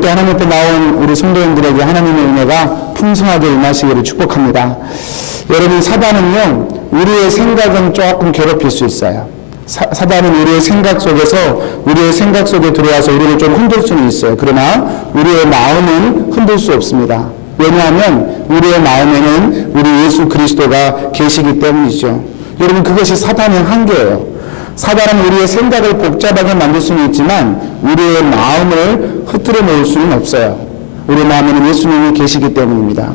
오늘 또 하나님 앞에 나온 우리 성도님들에게 하나님의 은혜가 풍성하게 임하시기를 축복합니다. 여러분, 사단은요, 우리의 생각은 조금 괴롭힐 수 있어요. 사단은 우리의 생각 속에 들어와서 우리를 좀 흔들 수는 있어요. 그러나 우리의 마음은 흔들 수 없습니다. 왜냐하면 우리의 마음에는 우리 예수 그리스도가 계시기 때문이죠. 여러분, 그것이 사단의 한계예요. 사단은 우리의 생각을 복잡하게 만들 수는 있지만 우리의 마음을 흐트러 놓을 수는 없어요. 우리 마음에는 예수님이 계시기 때문입니다.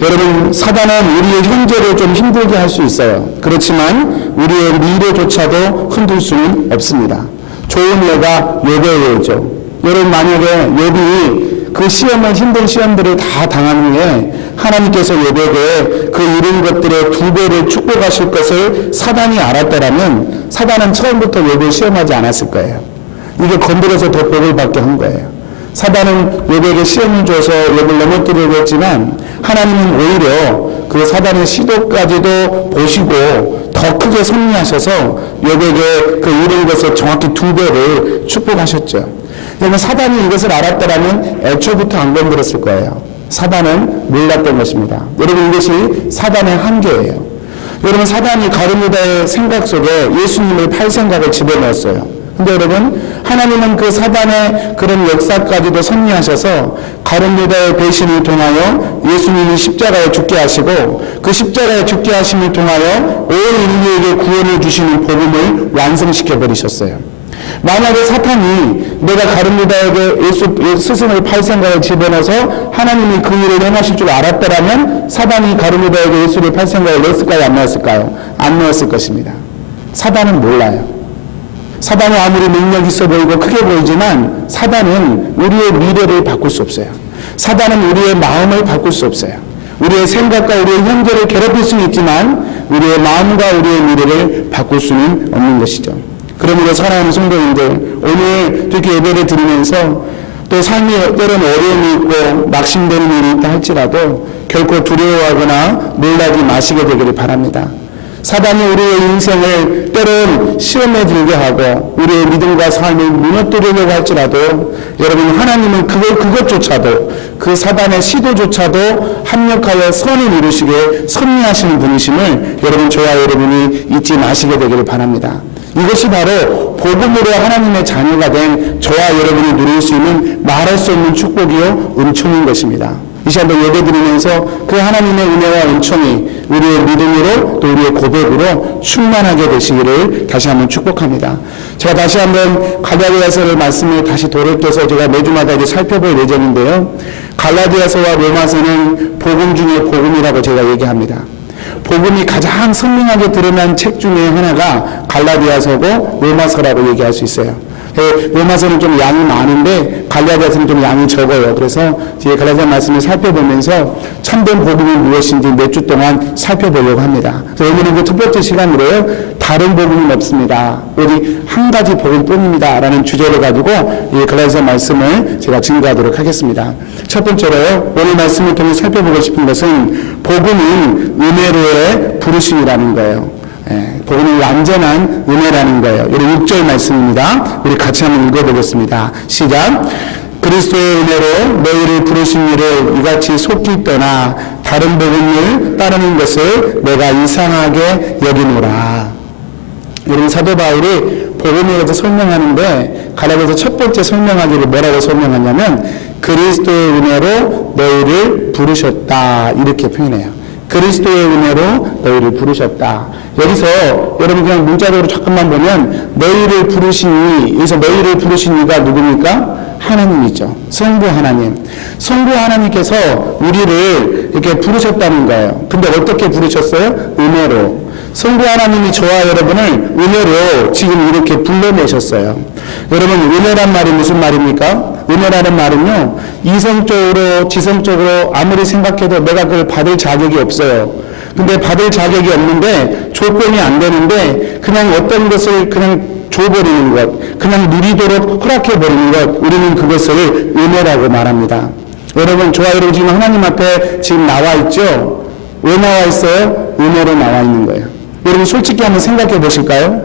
여러분, 사단은 우리의 현재를 좀 힘들게 할 수 있어요. 그렇지만 우리의 미래조차도 흔들 수는 없습니다. 좋은 예가 욥의 예죠. 여러분, 만약에 욥이 그 힘든 시험들을 다 당한 후에 하나님께서 욥에게 그 이룬 것들의 2배를 축복하실 것을 사단이 알았더라면 사단은 처음부터 욥을 시험하지 않았을 거예요. 이게 건드려서 더 복을 받게 한 거예요. 사단은 욥에게 시험을 줘서 욥을 넘어뜨리려고 했지만 하나님은 오히려 그 사단의 시도까지도 보시고 더 크게 섭리하셔서 욥에게 그 이룬 것을 정확히 2배를 축복하셨죠. 여러분, 사단이 이것을 알았더라면 애초부터 안 건드렸을 거예요. 사단은 몰랐던 것입니다. 여러분, 이것이 사단의 한계예요. 여러분, 사단이 가룟유다의 생각 속에 예수님을 팔 생각을 집어넣었어요. 근데 여러분, 하나님은 그 사단의 그런 역사까지도 섭리하셔서 가룟유다의 배신을 통하여 예수님이 십자가에 죽게 하시고 그 십자가에 죽게 하심을 통하여 온 인류에게 구원을 주시는 복음을 완성시켜 버리셨어요. 만약에 사탄이 내가 가룟유다에게 예수 스승을 팔 생각을 집어넣어서 하나님이 그 일을 행하실 줄 알았더라면 사단이 가룟유다에게 예수를 팔 생각을 넣었을까요? 안 넣었을까요? 안 넣었을 것입니다. 사단은 몰라요. 사단이 아무리 능력 있어 보이고 크게 보이지만 사단은 우리의 미래를 바꿀 수 없어요. 사단은 우리의 마음을 바꿀 수 없어요. 우리의 생각과 우리의 현재를 괴롭힐 수는 있지만 우리의 마음과 우리의 미래를 바꿀 수는 없는 것이죠. 그러므로 사랑하는 성도님들, 오늘 이렇게 예배를 드리면서 또 삶이 때로는 어려움이 있고 낙심되는 일이 있다 할지라도 결코 두려워하거나 놀라지 마시게 되기를 바랍니다. 사단이 우리의 인생을 때론 시험에 들게 하고 우리의 믿음과 삶을 무너뜨리려고 할지라도 여러분, 하나님은 그것조차도 그 사단의 시도조차도 합력하여 선을 이루시게 섭리하시는 분이심을 여러분, 저와 여러분이 잊지 마시게 되기를 바랍니다. 이것이 바로 복음으로 하나님의 자녀가 된 저와 여러분이 누릴 수 있는 말할 수 없는 축복이요 은총인 것입니다. 이 시간도 예배드리면서 그 하나님의 은혜와 은총이 우리의 믿음으로 또 우리의 고백으로 충만하게 되시기를 다시 한번 축복합니다. 제가 다시 한번 갈라디아서의 말씀을 다시 돌이켜서 제가 매주마다 이제 살펴볼 예정인데요. 갈라디아서와 로마서는 복음 중에 복음이라고 제가 얘기합니다. 복음이 가장 선명하게 드러난 책 중에 하나가 갈라디아서고 로마서라고 얘기할 수 있어요. 로마서는 좀 양이 많은데 갈라디아서는 좀 양이 적어요. 그래서 제 갈라디아 말씀을 살펴보면서 참된 복음이 무엇인지 몇 주 동안 살펴보려고 합니다. 그래서 오늘은 그 첫 번째 시간으로요, 다른 복음은 없습니다, 오직 한 가지 복음뿐입니다 라는 주제를 가지고 이 갈라디아 말씀을 제가 증거하도록 하겠습니다. 첫 번째로요, 오늘 말씀을 통해 살펴보고 싶은 것은 복음은 은혜로의 부르심이라는 거예요. 복음은 완전한 은혜라는 거예요. 우리 6절 말씀입니다. 우리 같이 한번 읽어보겠습니다. 시작. 그리스도의 은혜로 너희를 부르신 이를 이같이 속기 떠나 다른 복음을 따르는 것을 내가 이상하게 여기노라. 여러분, 사도 바울이 복음에 대해서 설명하는데 갈라디아서 첫 번째 설명하기를 뭐라고 설명하냐면 그리스도의 은혜로 너희를 부르셨다 이렇게 표현해요. 그리스도의 은혜로 너희를 부르셨다. 여기서 여러분 그냥 문자적으로 잠깐만 보면 너희를 부르신 이, 여기서 너희를 부르신 이가 누굽니까? 하나님이죠. 성부 하나님. 성부 하나님께서 우리를 이렇게 부르셨다는 거예요. 근데 어떻게 부르셨어요? 은혜로. 성부 하나님이 저와 여러분을 은혜로 지금 이렇게 불러내셨어요. 여러분, 은혜란 말이 무슨 말입니까? 은혜라는 말은요, 이성적으로 지성적으로 아무리 생각해도 내가 그걸 받을 자격이 없어요. 근데 받을 자격이 없는데 조건이 안 되는데 그냥 어떤 것을 그냥 줘버리는 것, 그냥 누리도록 허락해버리는 것, 우리는 그것을 은혜라고 말합니다. 여러분, 저와 여러분 지금 하나님 앞에 지금 나와 있죠? 왜 나와 있어요? 은혜로 나와 있는 거예요. 여러분 솔직히 한번 생각해 보실까요?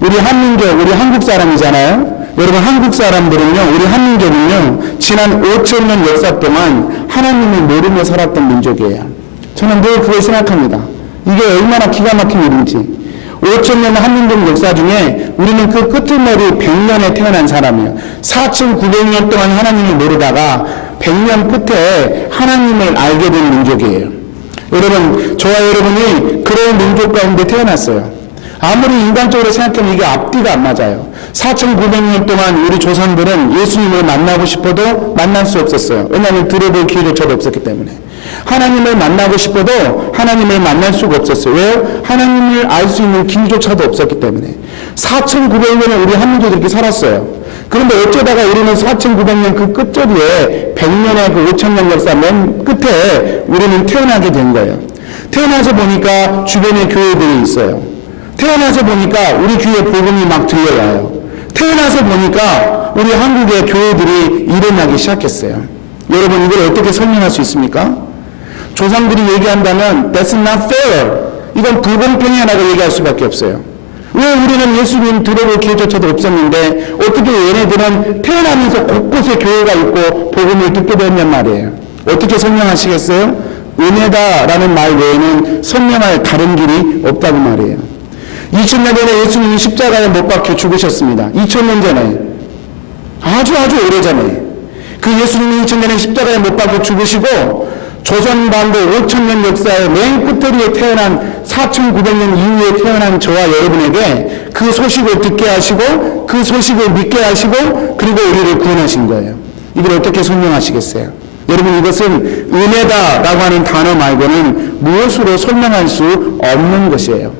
우리 한민족, 우리 한국 사람이잖아요. 여러분, 한국 사람들은요, 우리 한민족은요, 지난 5,000년 역사 동안 하나님을 모르며 살았던 민족이에요. 저는 늘 그걸 생각합니다. 이게 얼마나 기가 막힌 일인지. 5,000년 한민족 역사 중에 우리는 그 끄트머리 100년에 태어난 사람이에요. 4,900년 동안 하나님을 모르다가 100년 끝에 하나님을 알게 된 민족이에요. 여러분, 저와 여러분이 그런 민족 가운데 태어났어요. 아무리 인간적으로 생각하면 이게 앞뒤가 안 맞아요. 4,900년 동안 우리 조상들은 예수님을 만나고 싶어도 만날 수 없었어요. 왜냐하면 들어볼 기회조차도 없었기 때문에. 하나님을 만나고 싶어도 하나님을 만날 수가 없었어요. 왜요? 하나님을 알 수 있는 길조차도 없었기 때문에. 4,900년을 우리 한민족이 이렇게 살았어요. 그런데 어쩌다가 우리는 4,900년 그 끝자리에 100년의 그 5,000년 역사 맨 끝에 우리는 태어나게 된 거예요. 태어나서 보니까 주변에 교회들이 있어요. 태어나서 보니까 우리 귀에 복음이 막 들려와요. 태어나서 보니까 우리 한국의 교회들이 일어나기 시작했어요. 여러분, 이걸 어떻게 설명할 수 있습니까? 조상들이 얘기한다면 That's not fair. 이건 불공평이라고 얘기할 수밖에 없어요. 왜 우리는 예수님 들어볼 기회조차도 없었는데 어떻게 얘네들은 태어나면서 곳곳에 교회가 있고 복음을 듣게 됐냔 말이에요. 어떻게 설명하시겠어요? 은혜다라는 말 외에는 설명할 다른 길이 없다고 말이에요. 2000년 전에 예수님이 십자가에 못 박혀 죽으셨습니다. 2000년 전에. 아주 오래전에. 그 예수님이 2000년에 십자가에 못 박혀 죽으시고 조선반도 5,000년 역사의 맨 끝자리에 태어난 4,900년 이후에 태어난 저와 여러분에게 그 소식을 듣게 하시고 그 소식을 믿게 하시고 그리고 우리를 구원하신 거예요. 이걸 어떻게 설명하시겠어요? 여러분, 이것은 은혜다라고 하는 단어 말고는 무엇으로 설명할 수 없는 것이에요.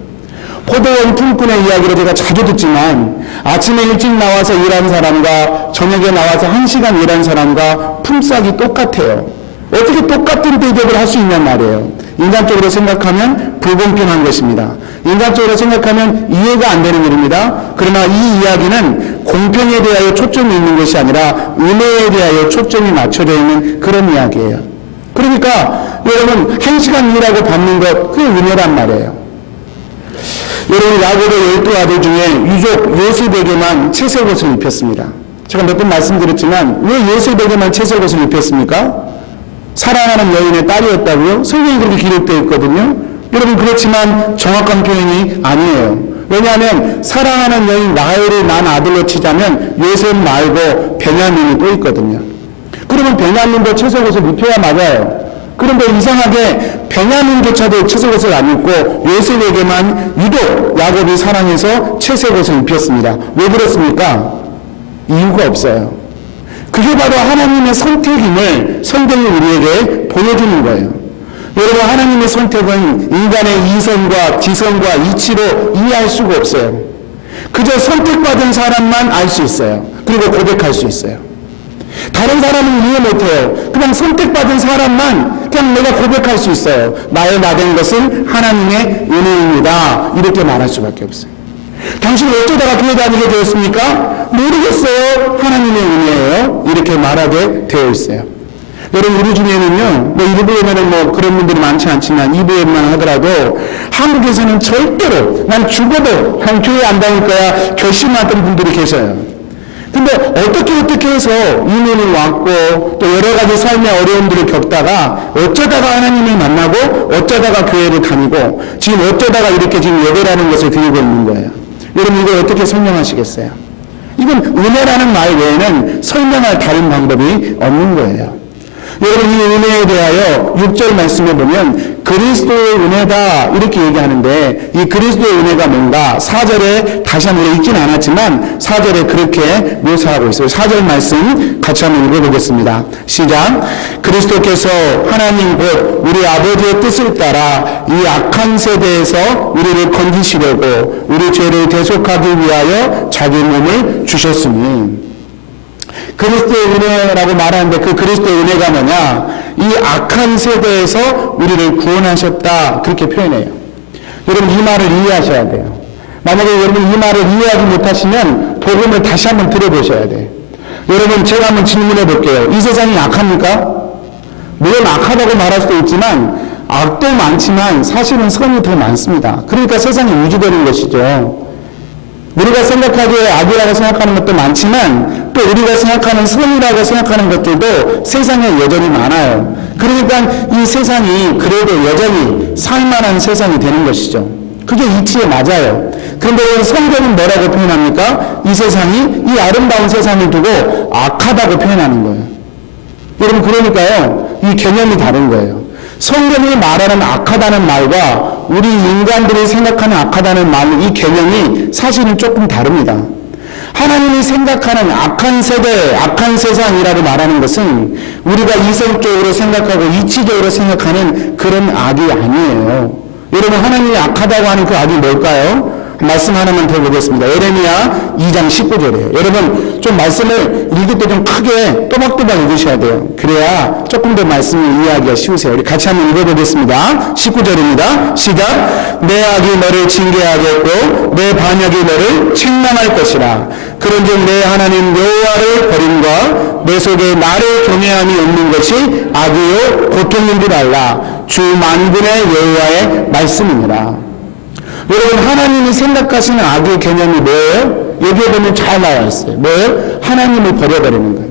포도원 품꾼의 이야기를 제가 자주 듣지만 아침에 일찍 나와서 일한 사람과 저녁에 나와서 1시간 일한 사람과 품삯이 똑같아요. 어떻게 똑같은 대접을 할 수 있냔 말이에요. 인간적으로 생각하면 불공평한 것입니다. 인간적으로 생각하면 이해가 안 되는 일입니다. 그러나 이 이야기는 공평에 대하여 초점이 있는 것이 아니라 은혜에 대하여 초점이 맞춰져 있는 그런 이야기예요. 그러니까 여러분, 1시간 일하고 받는 것, 그게 은혜란 말이에요. 여러분, 야곱의 12아들 중에 유족 요셉에게만 채색 옷을 입혔습니다. 제가 몇 번 말씀드렸지만 왜 요셉에게만 채색 옷을 입혔습니까? 사랑하는 여인의 딸이었다고요? 성경이 그렇게 기록되어 있거든요. 여러분, 그렇지만 정확한 표현이 아니에요. 왜냐하면 사랑하는 여인 라헬을 난 아들로 치자면 요셉 말고 베냐민이 또 있거든요. 그러면 베냐민도 채색 옷을 입혀야 맞아요. 그런데 이상하게 베냐민조차도 채색 옷을 안 입고 요셉에게만 유독 야곱이 사랑해서 채색 옷을 입혔습니다. 왜 그렇습니까? 이유가 없어요. 그게 바로 하나님의 선택임을 성경이 우리에게 보여주는 거예요. 여러분, 하나님의 선택은 인간의 이성과 지성과 이치로 이해할 수가 없어요. 그저 선택받은 사람만 알 수 있어요. 그리고 고백할 수 있어요. 다른 사람은 이해 못해요. 그냥 선택받은 사람만 그냥 내가 고백할 수 있어요. 나의 나된 것은 하나님의 은혜입니다. 이렇게 말할 수밖에 없어요. 당신은 어쩌다가 교회 다니게 되었습니까? 모르겠어요. 하나님의 은혜예요. 이렇게 말하게 되어 있어요. 여러분, 우리 중에는요, 일부에는 그런 분들이 많지 않지만 2부에만 하더라도 한국에서는 절대로 난 죽어도 난 교회 안 다닐 거야 결심하던 분들이 계셔요. 근데 어떻게 해서 이민이 왔고 또 여러 가지 삶의 어려움들을 겪다가 어쩌다가 하나님을 만나고 어쩌다가 교회를 다니고 지금 어쩌다가 이렇게 지금 예배라는 것을 드리고 있는 거예요. 여러분, 이걸 어떻게 설명하시겠어요? 이건 은혜라는 말 외에는 설명할 다른 방법이 없는 거예요. 여러분, 이 은혜에 대하여 6절 말씀에 보면 그리스도의 은혜다 이렇게 얘기하는데 이 그리스도의 은혜가 뭔가 4절에 다시 한번 읽진 않았지만 4절에 그렇게 묘사하고 있어요. 4절 말씀 같이 한번 읽어보겠습니다. 시작. 그리스도께서 하나님 곧 우리 아버지의 뜻을 따라 이 악한 세대에서 우리를 건지시려고 우리 죄를 대속하기 위하여 자기 몸을 주셨으니. 그리스도의 은혜라고 말하는데 그 그리스도의 은혜가 뭐냐? 이 악한 세대에서 우리를 구원하셨다. 그렇게 표현해요. 여러분, 이 말을 이해하셔야 돼요. 만약에 여러분 이 말을 이해하지 못하시면 복음을 다시 한번 들어보셔야 돼요. 여러분, 제가 한번 질문해 볼게요. 이 세상이 악합니까? 물론 악하다고 말할 수도 있지만 악도 많지만 사실은 선이 더 많습니다. 그러니까 세상이 우주되는 것이죠. 우리가 생각하기에 악이라고 생각하는 것도 많지만 또 우리가 생각하는 선이라고 생각하는 것들도 세상에 여전히 많아요. 그러니까 이 세상이 그래도 여전히 살만한 세상이 되는 것이죠. 그게 이치에 맞아요. 그런데 성경은 뭐라고 표현합니까? 이 세상이, 이 아름다운 세상을 두고 악하다고 표현하는 거예요. 여러분, 그러니까요, 이 개념이 다른 거예요. 성경이 말하는 악하다는 말과 우리 인간들이 생각하는 악하다는 말, 이 개념이 사실은 조금 다릅니다. 하나님이 생각하는 악한 세대, 악한 세상이라고 말하는 것은 우리가 이성적으로 생각하고 이치적으로 생각하는 그런 악이 아니에요. 여러분, 하나님이 악하다고 하는 그 악이 뭘까요? 말씀 하나만 더 보겠습니다. 에레미야 2장 19절이에요. 여러분, 좀 말씀을 읽을 때 좀 크게 또박또박 읽으셔야 돼요. 그래야 조금 더 말씀을 이해하기가 쉬우세요. 우리 같이 한번 읽어보겠습니다. 19절입니다. 시작. 내 악이 너를 징계하겠고 내 반역이 너를 책망할 것이라. 그런즉 내 하나님 여호와를 버림과 내 속에 나를 경외함이 없는 것이 악이요 고통인 줄 알라. 주 만군의 여호와의 말씀이니라. 여러분, 하나님이 생각하시는 악의 개념이 뭐예요? 여기에 보면 잘 나와 있어요. 뭐예요? 하나님을 버려버리는 것.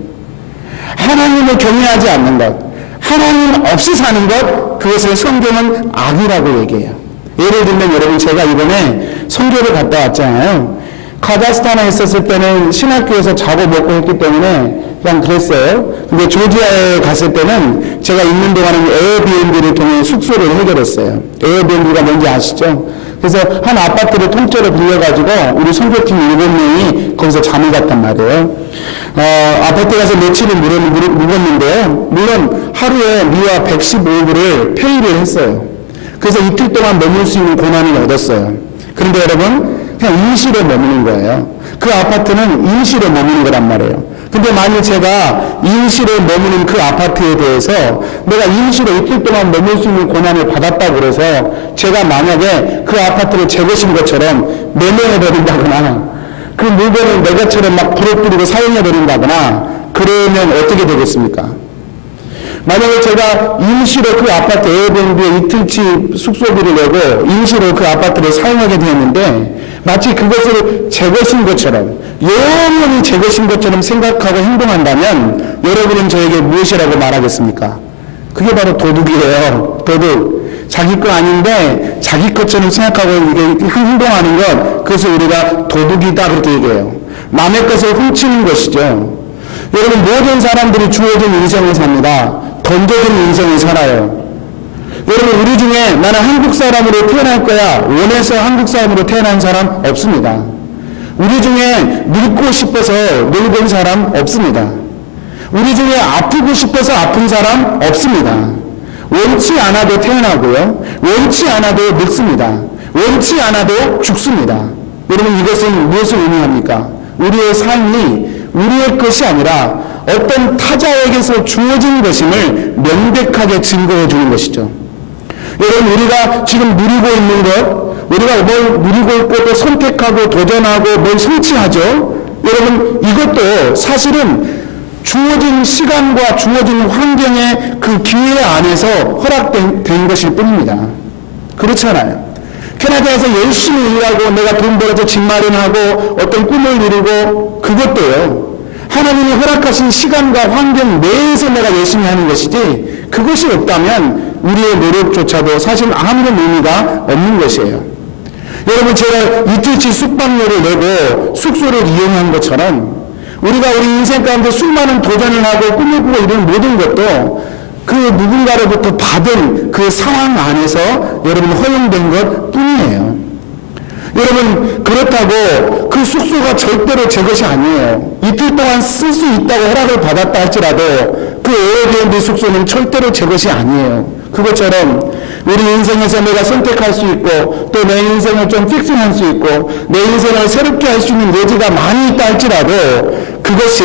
하나님을 경외하지 않는 것. 하나님 없이 사는 것. 그것을 성경은 악이라고 얘기해요. 예를 들면 여러분, 제가 이번에 선교를 갔다 왔잖아요. 카자흐스탄에 있었을 때는 신학교에서 자고 먹고 했기 때문에 그냥 그랬어요. 근데 조지아에 갔을 때는 제가 있는 동안은 에어비앤비를 통해 숙소를 해결했어요. 에어비앤비가 뭔지 아시죠? 그래서 한 아파트를 통째로 빌려가지고 우리 선교팀 7명이 거기서 잠을 잤단 말이에요. 아파트 가서 며칠을 묵었는데요. 물론 하루에 미화 115불을 페이를 했어요. 그래서 이틀 동안 머물 수 있는 권한을 얻었어요. 그런데 여러분, 그냥 임시로 머무는 거예요. 그 아파트는 임시로 머무는 거란 말이에요. 근데 만일 제가 임시로 머무는 그 아파트에 대해서 내가 임시로 이틀 동안 머물 수 있는 권한을 받았다고 그래서 제가 만약에 그 아파트를 제 것인 것처럼 매매해버린다거나 그 물건을 내 것처럼 막 부러뜨리고 사용해버린다거나 그러면 어떻게 되겠습니까? 만약에 제가 임시로 그 아파트 에어비앤비에 이틀치 숙소비를 내고 임시로 그 아파트를 사용하게 되었는데 마치 그것을 제 것인 것처럼 영원히 제 것인 것처럼 생각하고 행동한다면 여러분은 저에게 무엇이라고 말하겠습니까? 그게 바로 도둑이에요. 도둑. 자기 거 아닌데 자기 것처럼 생각하고 이게 행동하는 것, 그것을 우리가 도둑이다 그렇게 얘기해요. 남의 것을 훔치는 것이죠. 여러분, 모든 사람들이 주어진 인생을 삽니다. 던져진 인생을 살아요. 여러분, 우리 중에 나는 한국 사람으로 태어날 거야 원해서 한국 사람으로 태어난 사람 없습니다. 우리 중에 늙고 싶어서 늙은 사람 없습니다. 우리 중에 아프고 싶어서 아픈 사람 없습니다. 원치 않아도 태어나고요, 원치 않아도 늙습니다. 원치 않아도 죽습니다. 여러분, 이것은 무엇을 의미합니까? 우리의 삶이 우리의 것이 아니라 어떤 타자에게서 주어진 것임을 명백하게 증거해 주는 것이죠. 여러분, 우리가 지금 누리고 있는 것, 우리가 뭘 누리고 있고 또 선택하고 도전하고 뭘 성취하죠. 여러분, 이것도 사실은 주어진 시간과 주어진 환경의 그 기회 안에서 허락된 것일 뿐입니다. 그렇잖아요. 캐나다에서 열심히 일하고 내가 돈 벌어서 집 마련하고 어떤 꿈을 이루고, 그것도요, 하나님이 허락하신 시간과 환경 내에서 내가 열심히 하는 것이지, 그것이 없다면 우리의 노력조차도 사실 아무런 의미가 없는 것이에요. 여러분, 제가 이틀치 숙박료를 내고 숙소를 이용한 것처럼 우리가 우리 인생 가운데 수많은 도전을 하고 꿈을 꾸고 이런 모든 것도 그 누군가로부터 받은 그 상황 안에서 여러분 허용된 것 뿐이에요. 여러분, 그렇다고 그 숙소가 절대로 제 것이 아니에요. 이틀 동안 쓸 수 있다고 허락을 받았다 할지라도 그 에어비앤비 숙소는 절대로 제 것이 아니에요. 그것처럼 우리 인생에서 내가 선택할 수 있고 또 내 인생을 좀 픽싱할 수 있고 내 인생을 새롭게 할 수 있는 여지가 많이 있다 할지라도 그것이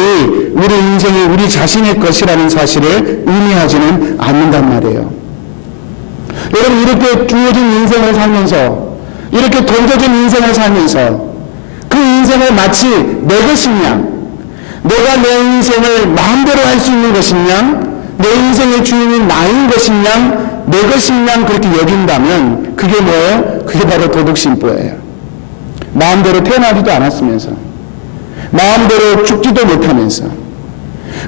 우리 인생이 우리 자신의 것이라는 사실을 의미하지는 않는단 말이에요. 여러분, 이렇게 주어진 인생을 살면서, 이렇게 던져진 인생을 살면서 그 인생을 마치 내 것이냐, 내가 내 인생을 마음대로 할 수 있는 것이냐, 내 인생의 주인이 나인 것이냐, 내 것이냐 그렇게 여긴다면 그게 뭐예요? 그게 바로 도둑심보예요. 마음대로 태어나지도 않았으면서, 마음대로 죽지도 못하면서,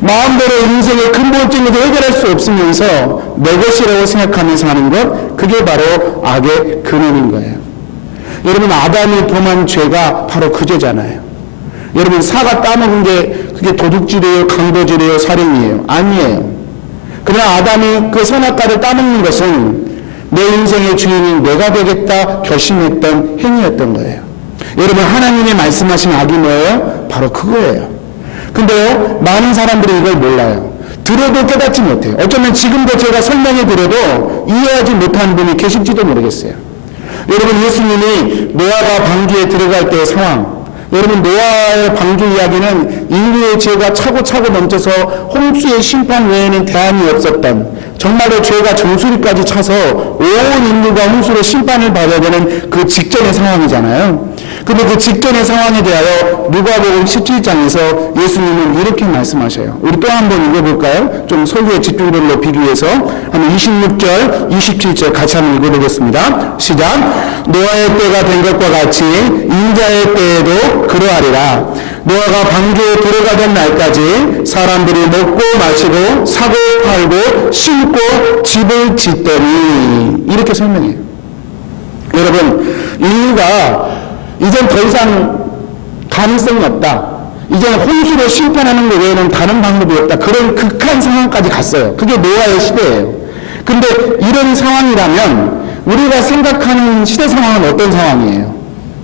마음대로 인생의 근본적인 것을 해결할 수 없으면서 내 것이라고 생각하면서 하는 것, 그게 바로 악의 근원인 거예요. 여러분, 아담이 범한 죄가 바로 그 죄잖아요. 여러분, 사과 따먹은 게 그게 도둑질이에요, 강도질이에요, 살인이에요? 아니에요. 그러나 아담이 그 선악과를 따먹는 것은 내 인생의 주인이 내가 되겠다 결심했던 행위였던 거예요. 여러분, 하나님이 말씀하신 악이 뭐예요? 바로 그거예요. 근데요, 많은 사람들이 이걸 몰라요. 들어도 깨닫지 못해요. 어쩌면 지금도 제가 설명해 드려도 이해하지 못하는 분이 계실지도 모르겠어요. 여러분, 예수님이 노아가 방주에 들어갈 때의 상황, 여러분, 노아의 방주 이야기는 인류의 죄가 차고차고 넘쳐서 홍수의 심판 외에는 대안이 없었던, 정말로 죄가 정수리까지 차서 온 인류가 홍수로 심판을 받아야 되는 그 직전의 상황이잖아요. 근데 그 직전의 상황에 대하여 누가복음 17장에서 예수님은 이렇게 말씀하셔요. 우리 또 한 번 읽어볼까요? 좀 설교의 집중도를 높이기 위해서 한번 26절, 27절 같이 한번 읽어보겠습니다. 시작. 노아의 때가 된 것과 같이 인자의 때에도 그러하리라. 노아가 방주에 들어가던 날까지 사람들이 먹고 마시고 사고 팔고 심고 집을 짓더니, 이렇게 설명해요. 여러분, 인류가 이젠 더 이상 가능성이 없다, 이제 홍수로 심판하는 것 외에는 다른 방법이 없다, 그런 극한 상황까지 갔어요. 그게 노아의 시대예요. 근데 이런 상황이라면 우리가 생각하는 시대 상황은 어떤 상황이에요?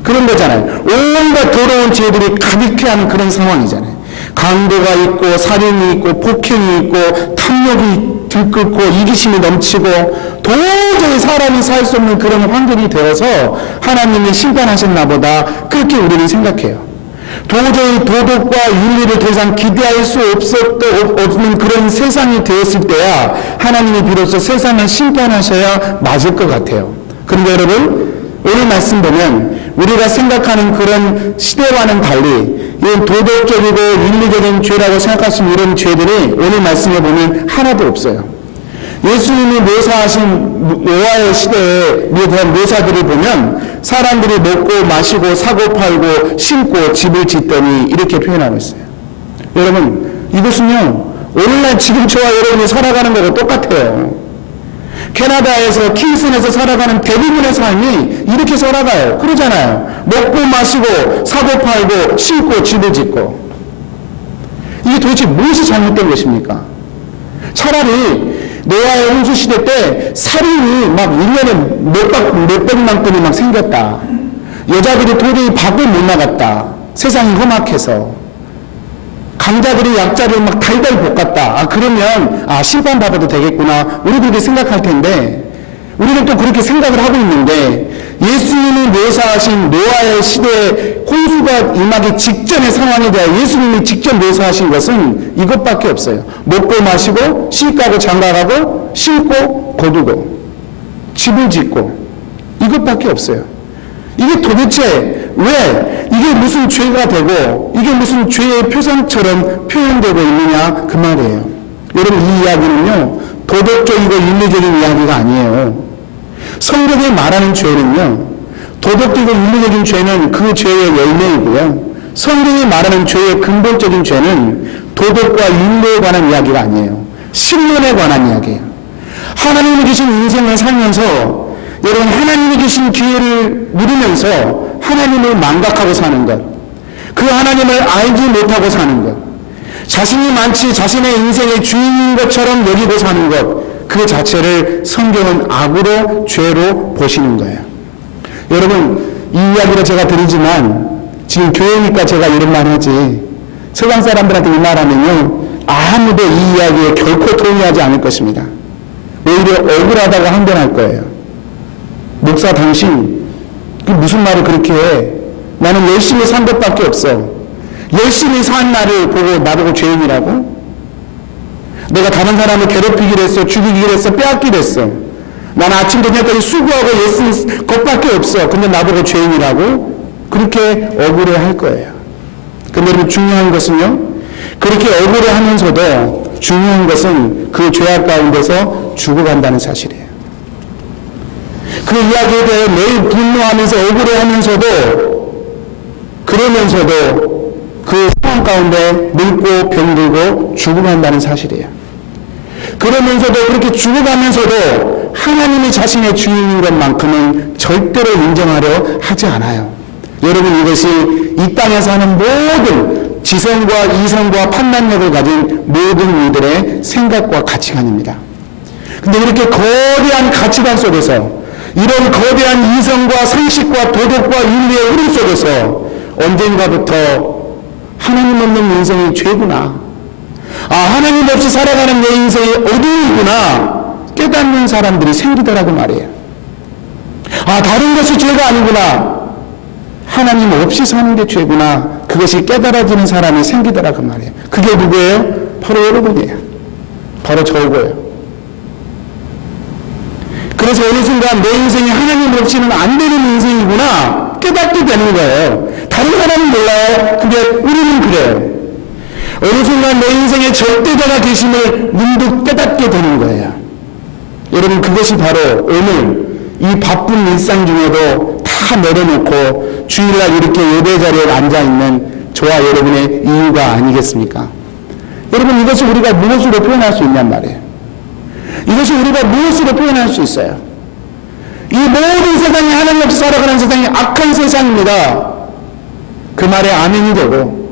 그런 거잖아요. 온갖 더러운 죄들이 가득해 하는 그런 상황이잖아요. 강도가 있고, 살인이 있고, 폭행이 있고, 탐욕이 들끓고, 이기심이 넘치고, 도저히 사람이 살 수 없는 그런 환경이 되어서 하나님이 심판하셨나 보다, 그렇게 우리는 생각해요. 도저히 도덕과 윤리를 더 이상 기대할 수 없는 그런 세상이 되었을 때야 하나님이 비로소 세상을 심판하셔야 맞을 것 같아요. 그런데 여러분, 오늘 말씀 보면 우리가 생각하는 그런 시대와는 달리 이런 도덕적이고 윤리적인 죄라고 생각할 수 있는 이런 죄들이 오늘 말씀에 보면 하나도 없어요. 예수님이 묘사하신 노아의 시대에 대한 묘사들을 보면 사람들이 먹고 마시고 사고 팔고 심고 집을 짓더니 이렇게 표현하고 있어요. 여러분, 이것은요, 오늘날 지금 저와 여러분이 살아가는 거랑 똑같아요. 캐나다에서 킹슨에서 살아가는 대부분의 삶이 이렇게 살아가요. 그러잖아요. 먹고 마시고 사고 팔고 심고 집을 짓고. 이게 도대체 무엇이 잘못된 것입니까? 차라리 노아의 홍수 시대 때 살인이 막 1년에 몇백만 건이 막 생겼다. 여자들이 도저히 밖을 못 나갔다. 세상이 험악해서. 강자들이 약자를 막 달달 볶았다. 그러면 심판받아도 되겠구나, 우리 그렇게 생각할 텐데, 우리는 또 그렇게 생각을 하고 있는데, 예수님이 묘사하신 노아의 시대에 홍수가 임하기 직전의 상황에 대해 예수님이 직접 묘사하신 것은 이것밖에 없어요. 먹고 마시고 시가고 장가가고 심고 거두고 집을 짓고, 이것밖에 없어요. 이게 도대체 왜 이게 무슨 죄가 되고 이게 무슨 죄의 표상처럼 표현되고 있느냐, 그 말이에요. 여러분, 이 이야기는요, 도덕적이고 윤리적인 이야기가 아니에요. 성경이 말하는 죄는요, 도덕적이고 윤리적인 죄는 그 죄의 열매이고요, 성경이 말하는 죄의 근본적인 죄는 도덕과 윤리에 관한 이야기가 아니에요. 신론에 관한 이야기예요. 하나님이 주신 인생을 살면서 여러분, 하나님이 주신 기회를 누리면서 하나님을 망각하고 사는 것, 그 하나님을 알지 못하고 사는 것, 자신이 마치 자신의 인생의 주인인 것처럼 여기고 사는 것, 그 자체를 성경은 악으로, 죄로 보시는 거예요. 여러분, 이 이야기를 제가 드리지만 지금 교회니까 제가 이런 말 하지, 세상 사람들한테 이 말하면요, 아무도 이 이야기에 결코 동의하지 않을 것입니다. 오히려 억울하다고 항변할 거예요. 목사, 당신 무슨 말을 그렇게 해? 나는 열심히 산 것밖에 없어. 열심히 산 나를 보고 나보고 죄인이라고? 내가 다른 사람을 괴롭히기로 했어, 죽이기로 했어, 빼앗기로 했어. 나는 아침부터 저녁까지 수고하고 애쓴 것밖에 없어. 근데 나보고 죄인이라고? 그렇게 억울해할 거예요. 근데 여러분, 중요한 것은요, 그렇게 억울해하면서도 중요한 것은 그 죄악 가운데서 죽어간다는 사실이에요. 그 이야기에 대해 매일 분노하면서 억울해하면서도 그러면서도 그 상황 가운데 늙고 병들고 죽어간다는 사실이에요. 그러면서도 그렇게 죽어가면서도 하나님이 자신의 주인인 것만큼은 절대로 인정하려 하지 않아요. 여러분, 이것이 이 땅에서 하는 모든 지성과 이성과 판단력을 가진 모든 이들의 생각과 가치관입니다. 근데 이렇게 거대한 가치관 속에서, 이런 거대한 이성과 상식과 도덕과 윤리의 흐름 속에서 언젠가부터 하나님 없는 인생이 죄구나, 하나님 없이 살아가는 내 인생이 어두운구나 깨닫는 사람들이 생기더라고 말이에요. 다른 것이 죄가 아니구나, 하나님 없이 사는 게 죄구나, 그것이 깨달아지는 사람이 생기더라 그 말이에요. 그게 누구예요? 바로 여러분이에요. 바로 저고요. 그래서 어느 순간 내 인생이 하나님 없이는 안 되는 인생이구나 깨닫게 되는 거예요. 다른 사람은 몰라요. 근데 우리는 그래요. 어느 순간 내 인생의 절대자가 계심을 문득 깨닫게 되는 거예요. 여러분, 그것이 바로 오늘 이 바쁜 일상 중에도 다 내려놓고 주일날 이렇게 예배 자리에 앉아있는 저와 여러분의 이유가 아니겠습니까? 여러분, 이것을 우리가 무엇으로 표현할 수 있냔 말이에요. 이것을 우리가 무엇으로 표현할 수 있어요? 이 모든 세상이 하나님 없이 살아가는 세상이 악한 세상입니다. 그 말에 아멘이 되고,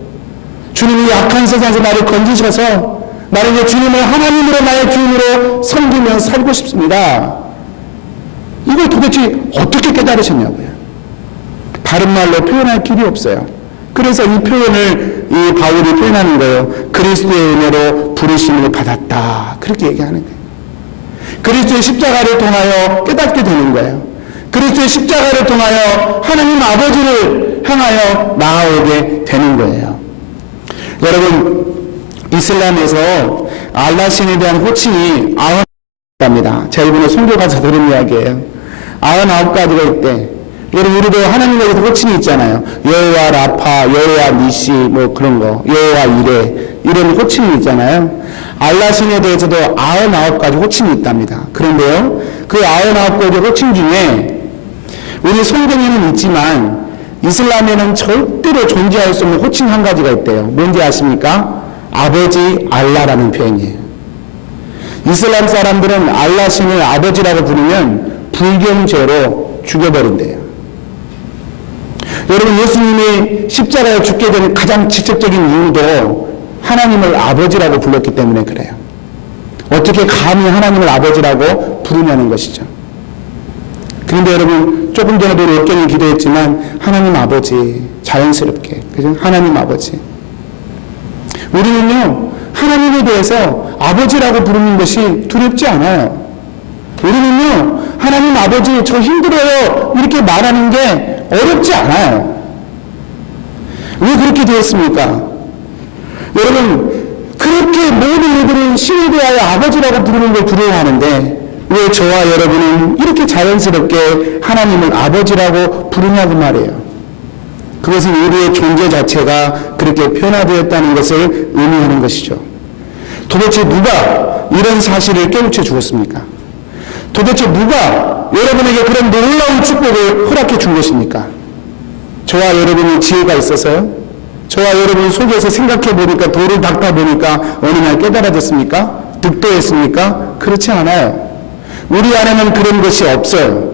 주님이 이 악한 세상에서 나를 건지셔서 나는 이제 주님을 하나님으로 나의 주인으로 섬기며 살고 싶습니다. 이걸 도대체 어떻게 깨달으셨냐고요. 다른 말로 표현할 길이 없어요. 그래서 이 표현을 이 바울이 표현하는 거예요. 그리스도의 은혜로 부르심을 받았다, 그렇게 얘기하는 거예요. 그리스도의 십자가를 통하여 깨닫게 되는 거예요. 그리스도의 십자가를 통하여 하나님 아버지를 향하여 나아오게 되는 거예요. 여러분, 이슬람에서 알라 신에 대한 호칭이 99가지입니다. 제가 이번에 선교 가서 들은 이야기예요. 99가지가 있대. 여러분, 우리도 하나님에게서 호칭이 있잖아요. 여호와 라파, 여호와 니시, 뭐 그런 거, 여호와 이레, 이런 호칭이 있잖아요. 알라 신에 대해서도 99가지 호칭이 있답니다. 그런데요, 그 99가지 호칭 중에 우리 성경에는 있지만 이슬람에는 절대로 존재할 수 없는 호칭 한 가지가 있대요. 뭔지 아십니까? 아버지 알라라는 표현이에요. 이슬람 사람들은 알라 신을 아버지라고 부르면 불경죄로 죽여버린대요. 여러분, 예수님이 십자가에 죽게 된 가장 직접적인 이유도 하나님을 아버지라고 불렀기 때문에 그래요. 어떻게 감히 하나님을 아버지라고 부르냐는 것이죠. 그런데 여러분, 조금 전에도 우리 역경이 기도했지만 하나님 아버지, 자연스럽게, 그죠? 하나님 아버지. 우리는요, 하나님에 대해서 아버지라고 부르는 것이 두렵지 않아요. 우리는요, 하나님 아버지 저 힘들어요 이렇게 말하는 게 어렵지 않아요. 왜 그렇게 되었습니까? 여러분, 그렇게 모든 이들은 신에 대하여 아버지라고 부르는 걸 두려워하는데 왜 저와 여러분은 이렇게 자연스럽게 하나님을 아버지라고 부르냐고 말이에요. 그것은 우리의 존재 자체가 그렇게 변화되었다는 것을 의미하는 것이죠. 도대체 누가 이런 사실을 깨우쳐 주었습니까? 도대체 누가 여러분에게 그런 놀라운 축복을 허락해 준 것입니까? 저와 여러분이 지혜가 있어서요? 저와 여러분 속에서 생각해 보니까, 돌을 닦아 보니까 어느 날 깨달아졌습니까? 득도했습니까? 그렇지 않아요. 우리 안에는 그런 것이 없어요.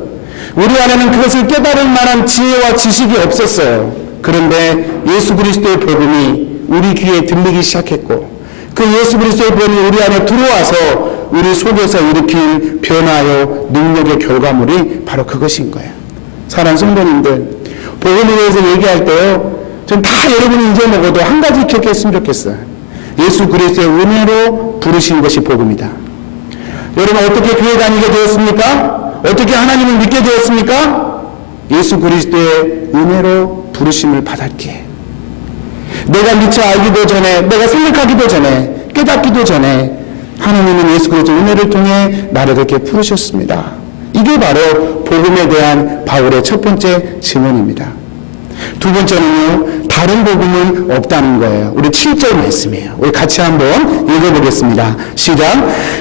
우리 안에는 그것을 깨달을 만한 지혜와 지식이 없었어요. 그런데 예수 그리스도의 복음이 우리 귀에 들리기 시작했고, 그 예수 그리스도의 복음이 우리 안에 들어와서 우리 속에서 일으킨 변화요 능력의 결과물이 바로 그것인 거예요. 사랑하는 성도님들, 복음에 대해서 얘기할 때요, 전 다 여러분이 이제 먹어도 한 가지 기억했으면 좋겠어요. 예수 그리스도의 은혜로 부르신 것이 복음이다. 여러분, 어떻게 교회 다니게 되었습니까? 어떻게 하나님을 믿게 되었습니까? 예수 그리스도의 은혜로 부르심을 받았기에. 내가 미처 알기도 전에, 내가 생각하기도 전에, 깨닫기도 전에 하나님은 예수 그리스도의 은혜를 통해 나를 그렇게 부르셨습니다. 이게 바로 복음에 대한 바울의 첫 번째 증언입니다. 두 번째는요, 다른 복음은 없다는 거예요. 우리 7절 말씀이에요. 우리 같이 한번 읽어보겠습니다. 시작.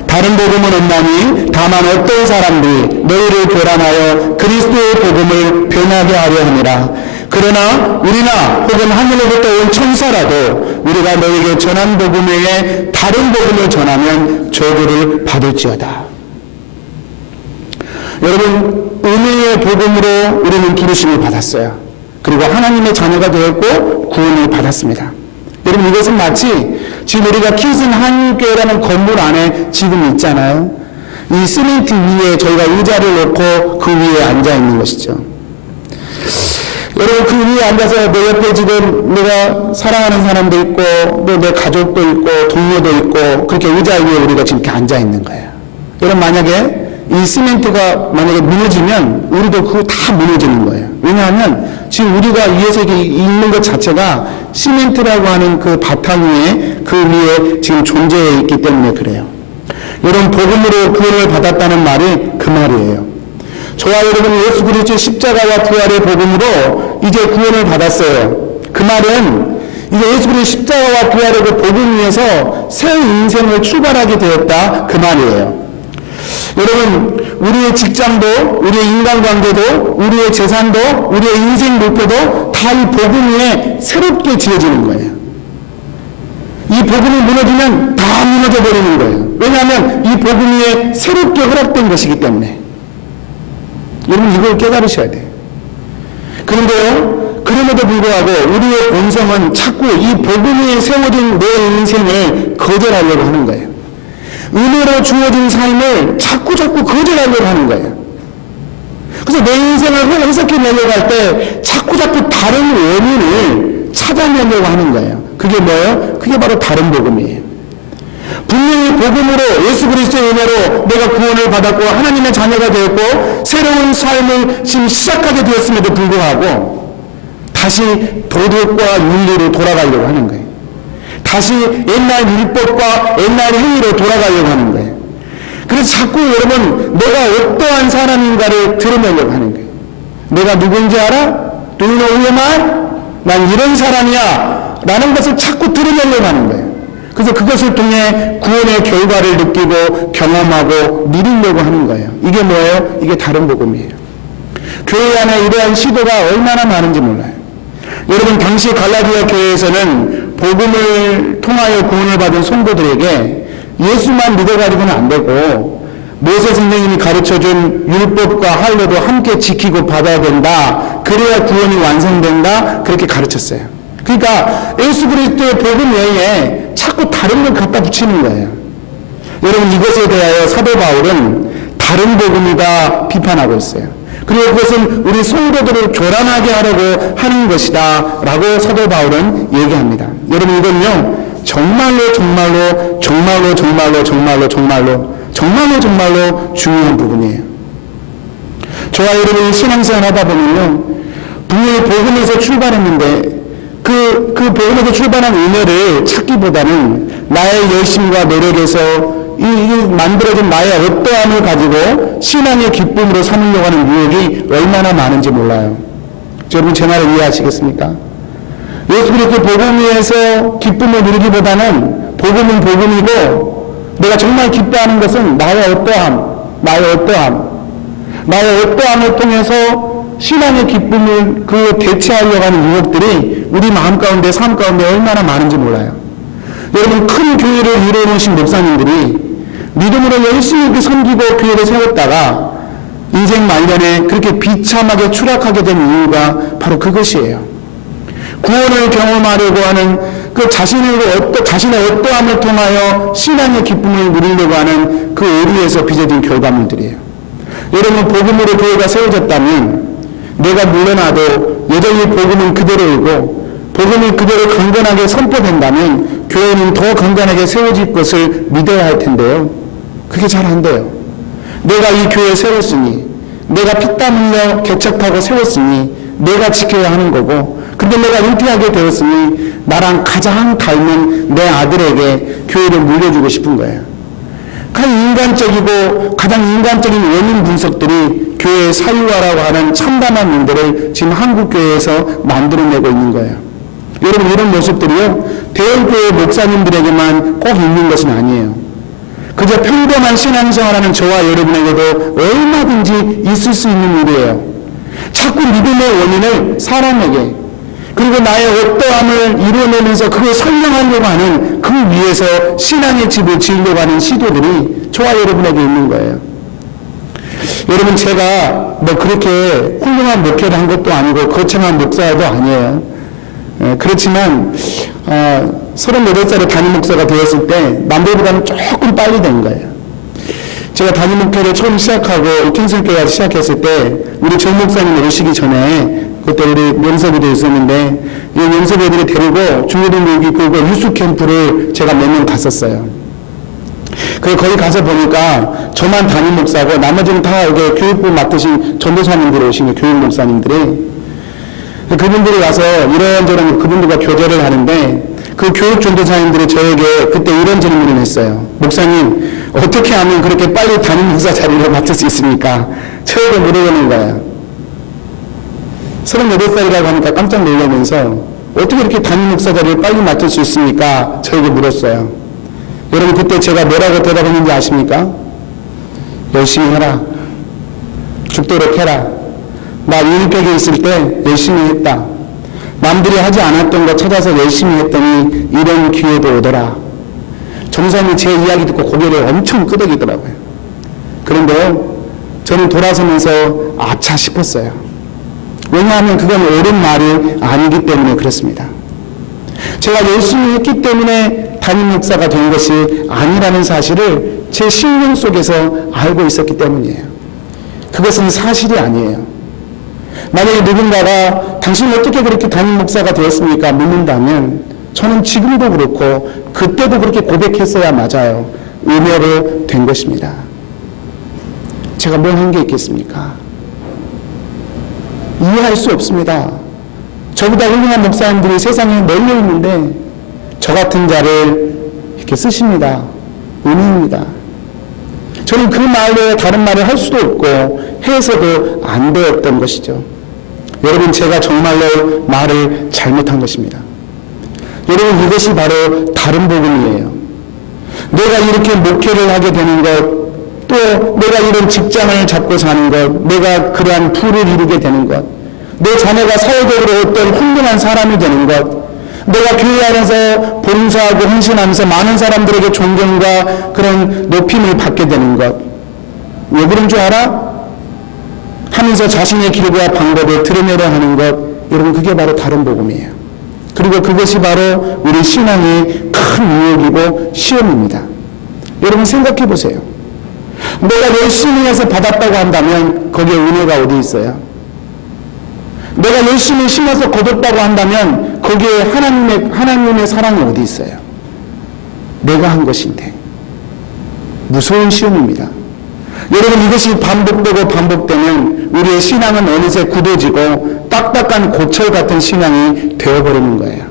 다른 복음은 없나니 다만 어떤 사람들이 너희를 교란하여 그리스도의 복음을 변하게 하려 함이라. 그러나 우리나 혹은 하늘로부터 온 천사라도 우리가 너에게 전한 복음 외에 다른 복음을 전하면 저주를 받을지어다. 여러분, 은혜의 복음으로 우리는 부르심을 받았어요. 그리고 하나님의 자녀가 되었고 구원을 받았습니다. 여러분, 이것은 마치 지금 우리가 키슨 한교회라는 건물 안에 지금 있잖아요. 이 시멘트 위에 저희가 의자를 놓고 그 위에 앉아 있는 것이죠. 여러분, 그 위에 앉아서 내 옆에 지금 내가 사랑하는 사람도 있고 또 내 가족도 있고 동료도 있고 그렇게 의자 위에 우리가 지금 이렇게 앉아 있는 거예요. 여러분, 만약에 이 시멘트가 만약에 무너지면 우리도 그거 다 무너지는 거예요. 왜냐하면 지금 우리가 위에서 있는 것 자체가 시멘트라고 하는 그 바탕 위에 그 위에 지금 존재해 있기 때문에 그래요. 여러분, 복음으로 구원을 받았다는 말이 그 말이에요. 저와 여러분 예수 그리스도의 십자가와 부활의 복음으로 이제 구원을 받았어요. 그 말은 이제 예수 그리스도의 십자가와 부활의 그 복음 위에서 새 인생을 출발하게 되었다 그 말이에요. 여러분, 우리의 직장도, 우리의 인간관계도, 우리의 재산도, 우리의 인생 목표도 다 이 복음 위에 새롭게 지어지는 거예요. 이 복음이 무너지면 다 무너져 버리는 거예요. 왜냐하면 이 복음 위에 새롭게 허락된 것이기 때문에. 여러분, 이걸 깨달으셔야 돼요. 그런데요, 그럼에도 불구하고 우리의 본성은 자꾸 이 복음 위에 세워진 내 인생을 거절하려고 하는 거예요. 은혜로 주어진 삶을 자꾸 거절하려고 하는 거예요. 그래서 내 인생을 해석해내려고 할 때 자꾸 다른 원인을 찾아내려고 하는 거예요. 그게 뭐예요? 그게 바로 다른 복음이에요. 분명히 복음으로 예수 그리스도의 은혜로 내가 구원을 받았고 하나님의 자녀가 되었고 새로운 삶을 지금 시작하게 되었음에도 불구하고 다시 도덕과 윤리로 돌아가려고 하는 거예요. 다시 옛날 율법과 옛날 행위로 돌아가려고 하는 거예요. 그래서 자꾸 여러분 내가 어떠한 사람인가를 드러내려고 하는 거예요. 내가 누군지 알아? Do you know who am I? 난 이런 사람이야 라는 것을 자꾸 드러내려고 하는 거예요. 그래서 그것을 통해 구원의 결과를 느끼고 경험하고 누리려고 하는 거예요. 이게 뭐예요? 이게 다른 복음이에요. 교회 안에 이러한 시도가 얼마나 많은지 몰라요. 여러분, 당시 갈라디아 교회에서는 복음을 통하여 구원을 받은 성도들에게 예수만 믿어가지고는 안 되고 모세 선생님이 가르쳐준 율법과 할례도 함께 지키고 받아야 된다. 그래야 구원이 완성된다. 그렇게 가르쳤어요. 그러니까 예수 그리스도의 복음 외에 자꾸 다른 걸 갖다 붙이는 거예요. 여러분, 이것에 대하여 사도 바울은 다른 복음이다 비판하고 있어요. 그리고 그것은 우리 성도들을 교란하게 하려고 하는 것이다 라고 사도 바울은 얘기합니다. 여러분, 이건요 정말로 중요한 부분이에요. 저와 여러분이 신앙생활 하다 보면요 분명히 복음에서 출발했는데 그 복음에서 출발한 은혜를 찾기보다는 나의 열심과 노력에서 이 만들어진 나의 어떠함을 가지고 신앙의 기쁨으로 삼으려고 하는 유혹이 얼마나 많은지 몰라요. 여러분, 제 말을 이해하시겠습니까? 예수 그리스도 복음 위에서 기쁨을 누리기보다는 복음은 복음이고 내가 정말 기뻐하는 것은 나의 어떠함을 통해서 신앙의 기쁨을 대체하려고 하는 유혹들이 우리 마음 가운데 삶 가운데 얼마나 많은지 몰라요. 여러분, 큰 교회를 이루어놓으신 목사님들이 믿음으로 열심히 이렇게 섬기고 교회를 세웠다가 인생 말년에 그렇게 비참하게 추락하게 된 이유가 바로 그것이에요. 구원을 경험하려고 하는 그 자신의 어떠함을 통하여 신앙의 기쁨을 누리려고 하는 그 오류에서 빚어진 결과물들이에요. 여러분, 복음으로 교회가 세워졌다면 내가 물러나도 여전히 복음은 그대로이고 복음이 그대로 강건하게 선포된다면 교회는 더 강건하게 세워질 것을 믿어야 할 텐데요. 그게 잘 안 돼요. 내가 이 교회에 세웠으니 내가 피땀 흘려 개척하고 세웠으니 내가 지켜야 하는 거고 근데 내가 은퇴하게 되었으니 나랑 가장 닮은 내 아들에게 교회를 물려주고 싶은 거예요. 가장 인간적인 원인 분석들이 교회의 사유화라고 하는 참담한 일들을 지금 한국교회에서 만들어내고 있는 거예요. 여러분, 이런 모습들이요 대형교회 목사님들에게만 꼭 있는 것은 아니에요. 그저 평범한 신앙생활하는 저와 여러분에게도 얼마든지 있을 수 있는 일이에요. 자꾸 믿음의 원인을 사람에게, 그리고 나의 어떠함을 이루어내면서 그걸 설명하려고 하는 그 위에서 신앙의 집을 지으려고 하는 시도들이 저와 여러분에게 있는 거예요. 여러분, 제가 뭐 그렇게 훌륭한 목회를 한 것도 아니고 거창한 목사도 아니에요. 그렇지만 38살에 담임 목사가 되었을 때 남들보다는 조금 빨리 된 거예요. 제가 담임 목회를 처음 시작하고 킹스교회 시작했을 때 우리 정 목사님 오시기 전에 그때 우리 명섭이도 있었는데 이 명섭 애들이 데리고 중고등교육이 그거 유수 캠프를 제가 몇 년 갔었어요. 그래서 거기 가서 보니까 저만 담임 목사고 나머지는 다 이게 교육부 맡으신 전도사님들이 오신 거예요. 교육 목사님들이. 그분들이 와서 이런저런 그분들과 교제를 하는데 그 교육 전도사님들이 저에게 그때 이런 질문을 했어요. 목사님, 어떻게 하면 그렇게 빨리 담임 목사 자리를 맡을 수 있습니까? 저에게 물어보는 거예요. 38살이라고 하니까 깜짝 놀라면서 어떻게 이렇게 담임 목사 자리를 빨리 맡을 수 있습니까? 저에게 물었어요. 여러분, 그때 제가 뭐라고 대답했는지 아십니까? 열심히 해라. 죽도록 해라. 나 유니백에 있을 때 열심히 했다. 남들이 하지 않았던 거 찾아서 열심히 했더니 이런 기회도 오더라. 정선이 제 이야기 듣고 고개를 엄청 끄덕이더라고요. 그런데요, 저는 돌아서면서 아차 싶었어요. 왜냐하면 그건 옳은 말이 아니기 때문에 그렇습니다. 제가 열심히 했기 때문에 담임 목사가 된 것이 아니라는 사실을 제 심령 속에서 알고 있었기 때문이에요. 그것은 사실이 아니에요. 만약에 누군가가 당신 어떻게 그렇게 담임 목사가 되었습니까? 묻는다면 저는 지금도 그렇고 그때도 그렇게 고백했어야 맞아요. 은혜로 된 것입니다. 제가 뭘 한 게 있겠습니까? 이해할 수 없습니다. 저보다 훌륭한 목사님들이 세상에 널려 있는데 저 같은 자를 이렇게 쓰십니다. 은혜입니다. 저는 그 말에 다른 말을 할 수도 없고 해서도 안 되었던 것이죠. 여러분, 제가 정말로 말을 잘못한 것입니다. 여러분, 이것이 바로 다른 복음이에요. 내가 이렇게 목회를 하게 되는 것, 또 내가 이런 직장을 잡고 사는 것, 내가 그러한 부를 이루게 되는 것, 내 자녀가 사회적으로 어떤 훌륭한 사람이 되는 것, 내가 교회 안에서 봉사하고 헌신하면서 많은 사람들에게 존경과 그런 높임을 받게 되는 것, 왜 그런 줄 알아? 하면서 자신의 길과 방법을 드러내려 하는 것, 여러분, 그게 바로 다른 복음이에요. 그리고 그것이 바로 우리 신앙의 큰 유혹이고 시험입니다. 여러분, 생각해 보세요. 내가 열심히 해서 받았다고 한다면 거기에 은혜가 어디 있어요? 내가 열심히 심어서 거뒀다고 한다면 거기에 하나님의 사랑이 어디 있어요? 내가 한 것인데. 무서운 시험입니다. 여러분, 이것이 반복되고 반복되면 우리의 신앙은 어느새 굳어지고 딱딱한 고철 같은 신앙이 되어버리는 거예요.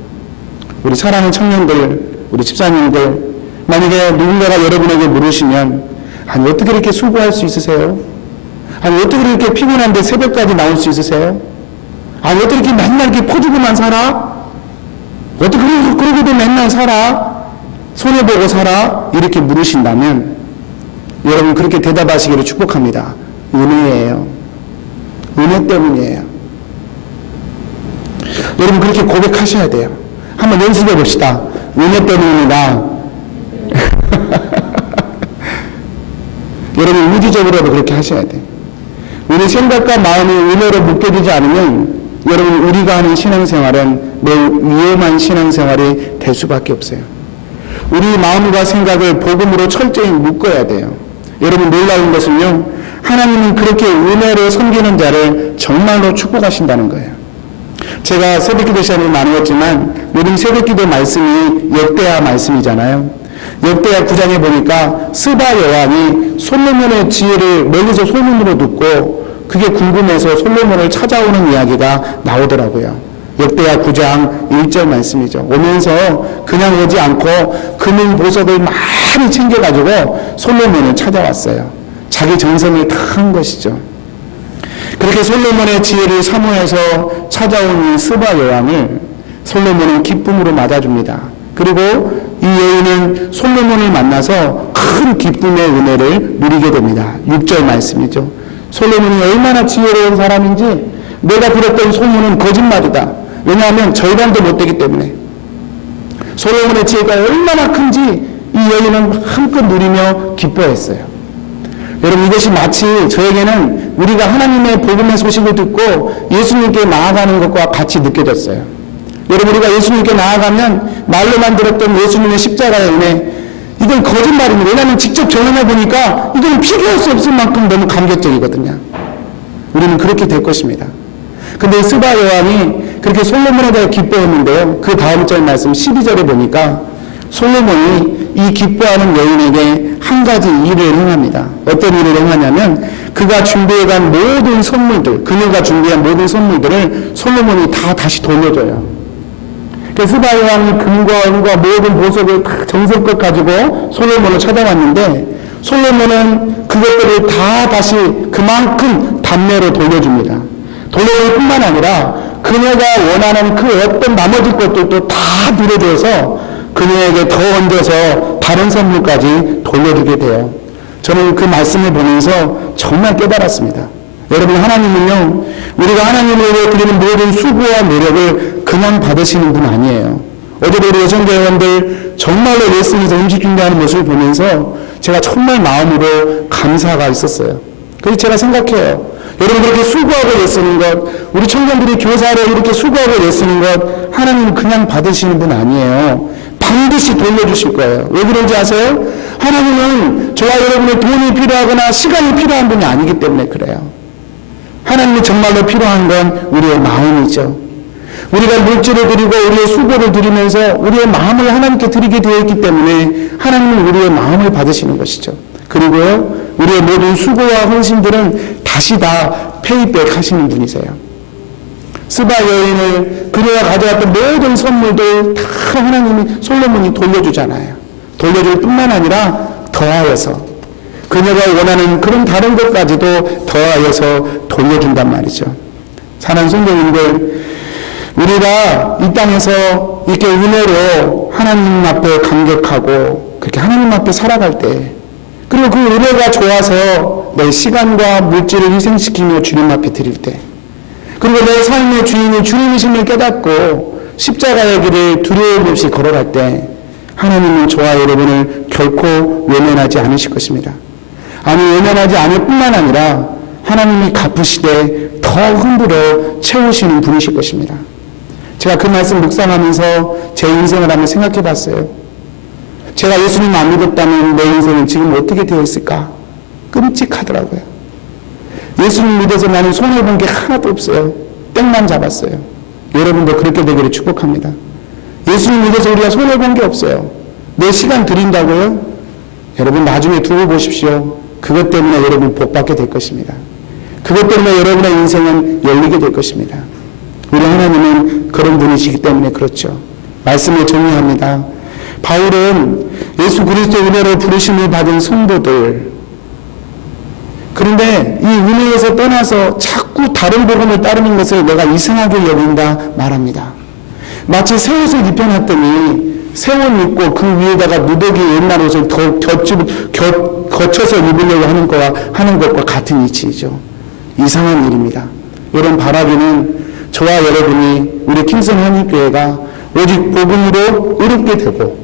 우리 사랑하는 청년들, 우리 집사님들, 만약에 누군가가 여러분에게 물으시면, 아니 어떻게 이렇게 수고할 수 있으세요? 아니 어떻게 이렇게 피곤한데 새벽까지 나올 수 있으세요? 아니 어떻게 이렇게 맨날 이렇게 퍼주고만 살아? 어떻게 그러고도 맨날 살아? 손해보고 살아? 이렇게 물으신다면 여러분, 그렇게 대답하시기를 축복합니다. 은혜예요. 은혜 때문이에요. 여러분, 그렇게 고백하셔야 돼요. 한번 연습해 봅시다. 은혜 때문입니다. 여러분, 의지적으로도 그렇게 하셔야 돼요. 우리 생각과 마음이 은혜로 묶여지지 않으면 여러분, 우리가 하는 신앙생활은 매우 위험한 신앙생활이 될 수밖에 없어요. 우리 마음과 생각을 복음으로 철저히 묶어야 돼요. 여러분, 놀라운 것은요, 하나님은 그렇게 은혜로 섬기는 자를 정말로 축복하신다는 거예요. 제가 새벽기도 시간에 나누었지만 요즘 새벽기도 말씀이 역대하 말씀이잖아요. 역대하 9장에 보니까 스바 여왕이 솔로몬의 지혜를 멀리서 소문으로 듣고 그게 궁금해서 솔로몬을 찾아오는 이야기가 나오더라고요. 역대하 9장 1절 말씀이죠. 오면서 그냥 오지 않고 금은 보석을 많이 챙겨가지고 솔로몬을 찾아왔어요. 자기 정성을 다 한 것이죠. 그렇게 솔로몬의 지혜를 사모해서 찾아온 이 스바 여왕을 솔로몬은 기쁨으로 맞아줍니다. 그리고 이 여인은 솔로몬을 만나서 큰 기쁨의 은혜를 누리게 됩니다. 6절 말씀이죠. 솔로몬이 얼마나 지혜로운 사람인지 내가 들었던 소문은 거짓말이다. 왜냐하면 절반도 못 되기 때문에. 솔로몬의 지혜가 얼마나 큰지 이 여인은 한껏 누리며 기뻐했어요. 여러분, 이것이 마치 저에게는 우리가 하나님의 복음의 소식을 듣고 예수님께 나아가는 것과 같이 느껴졌어요. 여러분, 우리가 예수님께 나아가면 말로만 들었던 예수님의 십자가의 은혜, 이건 거짓말입니다. 왜냐하면 직접 경험해 보니까 이건 비교할 수 없을 만큼 너무 감격적이거든요. 우리는 그렇게 될 것입니다. 근데 스바 여왕이 그렇게 솔로몬에 대해 기뻐했는데요. 그 다음 절 말씀 12절에 보니까 솔로몬이 이 기뻐하는 여인에게 한 가지 일을 행합니다. 어떤 일을 행하냐면 그가 준비해간 모든 선물들, 그녀가 준비한 모든 선물들을 솔로몬이 다 다시 돌려줘요. 스바 여왕이 금과 은과 모든 보석을 다 정성껏 가지고 솔로몬을 찾아왔는데 솔로몬은 그것들을 다 다시 그만큼 단매로 돌려줍니다. 돌려줄 뿐만 아니라 그녀가 원하는 그 어떤 나머지 것들도 다 누려줘서 그녀에게 더 얹어서 다른 선물까지 돌려주게 돼요. 저는 그 말씀을 보면서 정말 깨달았습니다. 여러분, 하나님은요, 우리가 하나님을 위해 드리는 모든 수고와 노력을 그냥 받으시는 분 아니에요. 어제도 우리 여성대원들 정말로 예수님에서 음식 준비하는 모습을 보면서 제가 정말 마음으로 감사가 있었어요. 그래서 제가 생각해요. 여러분, 그렇게 수고하고 애쓰는 것, 우리 청년들이 교사로 이렇게 수고하고 애쓰는 것, 하나님은 그냥 받으시는 분 아니에요. 반드시 돌려주실 거예요. 왜 그런지 아세요? 하나님은 저와 여러분의 돈이 필요하거나 시간이 필요한 분이 아니기 때문에 그래요. 하나님이 정말로 필요한 건 우리의 마음이죠. 우리가 물질을 드리고 우리의 수고를 드리면서 우리의 마음을 하나님께 드리게 되어 있기 때문에 하나님은 우리의 마음을 받으시는 것이죠. 그리고요, 우리의 모든 수고와 헌신들은 다시 다 페이백 하시는 분이세요. 스바 여인을 그녀가 가져왔던 모든 선물들 다 하나님이 솔로몬이 돌려주잖아요. 돌려줄 뿐만 아니라 더하여서 그녀가 원하는 그런 다른 것까지도 더하여서 돌려준단 말이죠. 사랑하는 성도님들, 우리가 이 땅에서 이렇게 은혜로 하나님 앞에 감격하고 그렇게 하나님 앞에 살아갈 때, 그리고 그 은혜가 좋아서 내 시간과 물질을 희생시키며 주님 앞에 드릴 때, 그리고 내 삶의 주인이 주님이심을 깨닫고 십자가의 길을 두려움 없이 걸어갈 때 하나님은 저와 여러분을 결코 외면하지 않으실 것입니다. 아니, 외면하지 않을 뿐만 아니라 하나님이 갚으시되 더 흔들어 채우시는 분이실 것입니다. 제가 그 말씀 묵상하면서 제 인생을 한번 생각해 봤어요. 제가 예수님 안 믿었다면 내 인생은 지금 어떻게 되어 있을까? 끔찍하더라고요. 예수님 믿어서 나는 손해본 게 하나도 없어요. 땡만 잡았어요. 여러분도 그렇게 되기를 축복합니다. 예수님 믿어서 우리가 손해본 게 없어요. 내 시간 드린다고요? 여러분, 나중에 두고 보십시오. 그것 때문에 여러분 복 받게 될 것입니다. 그것 때문에 여러분의 인생은 열리게 될 것입니다. 우리 하나님은 그런 분이시기 때문에 그렇죠. 말씀을 정리합니다. 바울은 예수 그리스도 은혜로 부르심을 받은 성도들, 그런데 이 은혜에서 떠나서 자꾸 다른 복음을 따르는 것을 내가 이상하게 여긴다 말합니다. 마치 새 옷을 입혀놨더니 새 옷 입고 그 위에다가 무더기 옛날 옷을 더 거쳐서 입으려고 하는 것과 같은 이치이죠. 이상한 일입니다. 이런 바라기는 저와 여러분이 우리 킹슨 한인교회가 오직 복음으로 의롭게 되고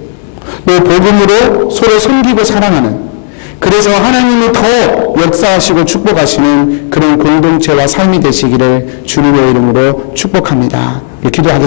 또 복음으로 서로 섬기고 사랑하는, 그래서 하나님이 더 역사하시고 축복하시는 그런 공동체와 삶이 되시기를 주님의 이름으로 축복합니다. 기도하겠습니다.